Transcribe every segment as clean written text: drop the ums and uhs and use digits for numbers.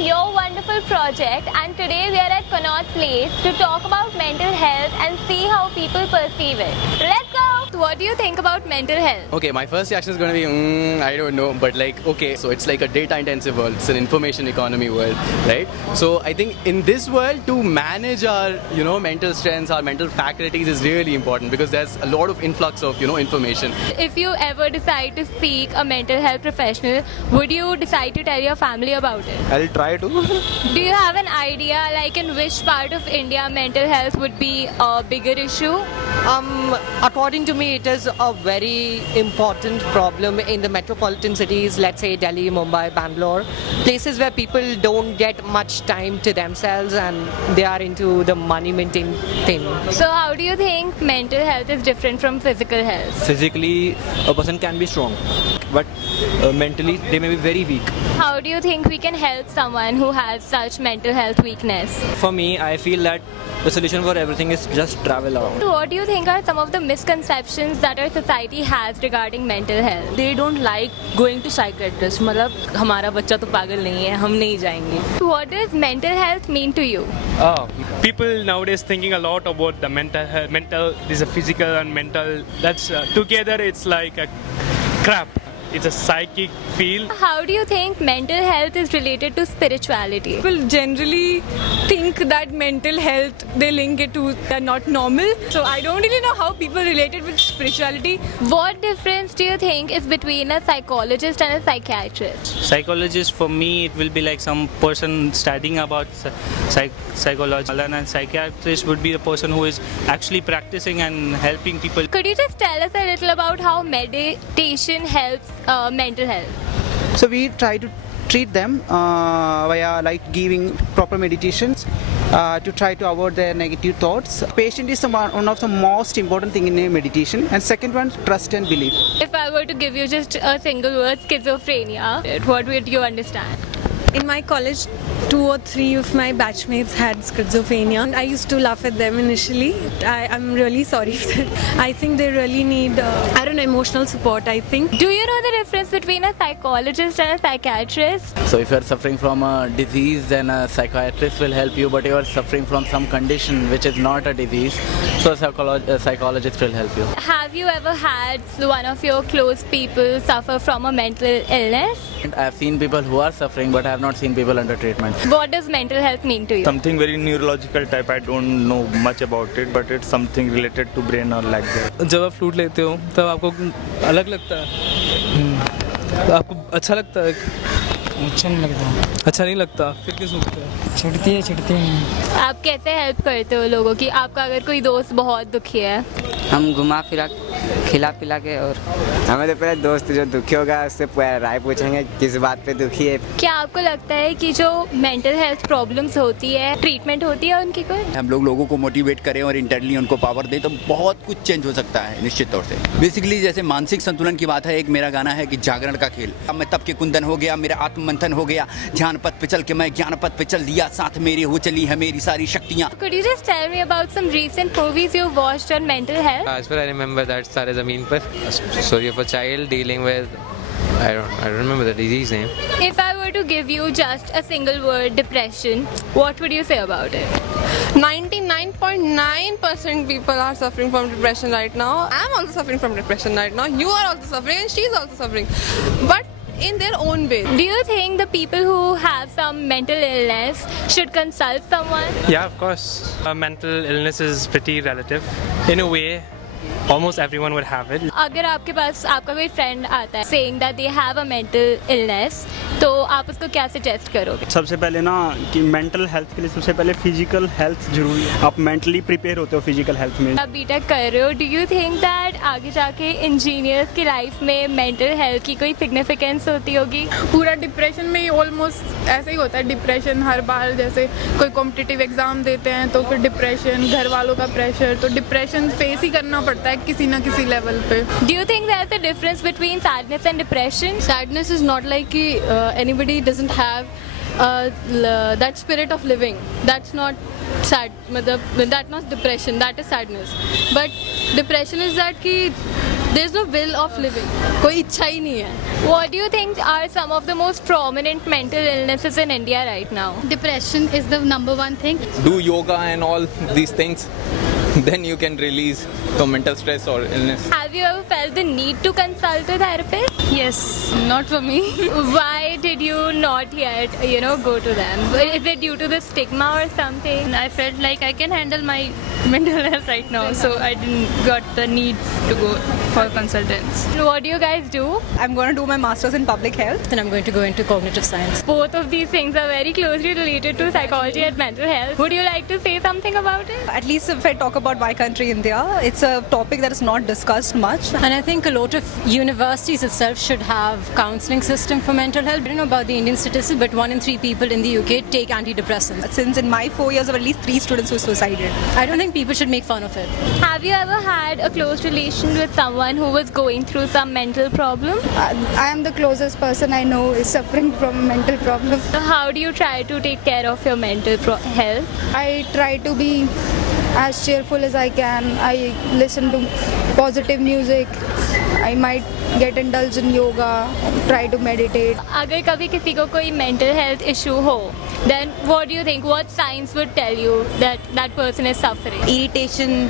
your wonderful project, and today we are at Connaught Place to talk about mental health and see how people perceive it. Let's go! So what do you think about mental health? Okay, my first reaction is going to be, I don't know, but like, okay, so it's like a data intensive world, it's an information economy world, right? So I think in this world, to manage our, mental strengths, our mental faculties is really important because there's a lot of influx of, information. If you ever decide to seek a mental health professional, would you decide to tell your family about it? I'll try to. Do you have an idea like in which part of India mental health would be a bigger issue? According to me, it is a very important problem in the metropolitan cities, let's say Delhi, Mumbai, Bangalore, places where people don't get much time to themselves and they are into the money minting thing. So how do you think mental health is different from physical health? Physically, a person can be strong, but mentally, they may be very weak. How do you think we can help someone who has such mental health weakness? For me, I feel that the solution for everything is just travel around. What do you think are some of the misconceptions that our society has regarding mental health? They don't like going to psychiatrists. मतलब हमारा बच्चा तो पागल नहीं है, हम नहीं जाएंगे. What does mental health mean to you? People nowadays thinking a lot about the mental health. There's a physical and mental. That's together. It's like a crap. It's a psychic field. How do you think mental health is related to spirituality? People generally think that mental health, they link it to they're not normal. So I don't really know how people relate it with spirituality. What difference do you think is between a psychologist and a psychiatrist? Psychologist, for me, it will be like some person studying about psychology, and a psychiatrist would be the person who is actually practicing and helping people. Could you just tell us a little about how meditation helps mental health? So we try to treat them via like giving proper meditations to try to avoid their negative thoughts. Patient is one of the most important thing in a meditation, and second one, trust and belief. If I were to give you just a single word, schizophrenia, what would you understand? In my college, 2 or 3 of my batchmates had schizophrenia. And I used to laugh at them initially. I'm really sorry for that. I think they really need, emotional support, I think. Do you know the difference between a psychologist and a psychiatrist? So if you're suffering from a disease, then a psychiatrist will help you, but you're suffering from some condition which is not a disease, so a psychologist will help you. Have you ever had one of your close people suffer from a mental illness? I've seen people who are suffering, but I have not seen people under treatment. What does mental health mean to you? Something very neurological type. I don't know much about it, but it's something related to brain or like that. जब आप flute लेते हो तब आपको अलग लगता है, आपको अच्छा लगता है? अच्छा नहीं लगता. अच्छा नहीं लगता, फिर क्यों सूखता है? छुटती है. आप कैसे हेल्प करते हो लोगों की? आपका अगर कोई दोस्त बहुत दुखी है, हम घुमा फिरा खिला पिला के, और हमें तो पहले दोस्त जो दुखी होगा उससे राय पूछेंगे किस बात पे दुखी है. क्या आपको लगता है कि जो मेंटल हेल्थ प्रॉब्लम्स होती है, ट्रीटमेंट होती है उनकी कोई? हम लोगों को मोटिवेट करें और इंटरनली उनको पावर दें तो बहुत कुछ चेंज हो सकता है निश्चित तौर से. बेसिकली जैसे मानसिक संतुलन की बात है, एक मेरा गाना है कि जागरण का खेल. अब मैं तब के कुंदन हो गया, मेरा आत्ममंथन हो गया, ध्यान पथ पे चल के मैं ज्ञान पथ पे चल दिया, साथ मेरे हो चली है मेरी सारी शक्तियाँ. Could you just tell me about some recent movies you watched on mental health? As far I remember, that Sare Zameen Par, a story of a child dealing with, I don't remember the disease name. If I were to give you just a single word, depression, what would you say about it? 99.9% people are suffering from depression right now. I'm also suffering from depression right now. You are also suffering and she's also suffering. But in their own way. Do you think the people who have some mental illness should consult someone? Yeah, of course. Mental illness is pretty relative. In a way, almost everyone would have it. अगर आपके पास आपका कोई friend आता है saying that they have a mental illness, तो आप उसको क्या suggest करोगे? सबसे पहले ना कि मेंटल हेल्थ के लिए सबसे पहले फिजिकल हेल्थ जरूरी है. आप मेंटली प्रिपेयर होते हो फिजिकल हेल्थ में. आप बीटेक कर रहे हो. Do you think that आगे जाके इंजीनियर्स की लाइफ में मेंटल हेल्थ की कोई सिग्निफिकेंस होती होगी? पूरा डिप्रेशन में ही ऑलमोस्ट ऐसा ही होता है. डिप्रेशन हर बार जैसे कोई कॉम्पिटिटिव एग्जाम देते हैं तो फिर डिप्रेशन, घर वालों का प्रेशर, तो डिप्रेशन फेस ही करना पड़ता है किसी ना किसी लेवल पे. Do you think there's a difference between sadness and depression? Sadness is not like anybody doesn't have that spirit of living. That's not sad. That's not depression. That is sadness. But depression is that कि there's no will of living. कोई इच्छा ही नहीं है. What do you think are some of the most prominent mental illnesses in India right now? Depression is the number one thing. Do yoga and all these things, then you can release the mental stress or illness. Have you ever felt the need to consult a therapist? Yes, not for me. Why did you not yet, go to them? Is it due to the stigma or something? I felt like I can handle my mental health right now, so I didn't got the need to go for consultants. What do you guys do? I'm going to do my master's in public health. And I'm going to go into cognitive science. Both of these things are very closely related to psychology and mental health. Would you like to say something about it? At least if I talk about my country, India, it's a topic that is not discussed much. And I think a lot of universities itself should have counselling system for mental health. I don't know about the Indian statistics, but 1 in 3 people in the UK take antidepressants. Since in my 4 years, of at least 3 students who suicided. I don't think people should make fun of it. Have you ever had a close relation with someone who was going through some mental problem? I am the closest person I know is suffering from a mental problem. So how do you try to take care of your mental health? I try to be as cheerful as I can. I listen to positive music. I might get indulged in yoga, try to meditate. अगर कभी किसी को कोई mental health issue हो, then what do you think? What signs would tell you that that person is suffering? Irritation,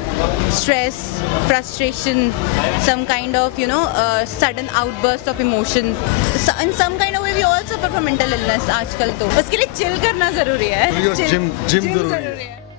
stress, frustration, some kind of sudden outburst of emotion. So in some kind of way we all suffer from mental illness आजकल तो. उसके लिए chill करना ज़रूरी है. Gym ज़रूरी है.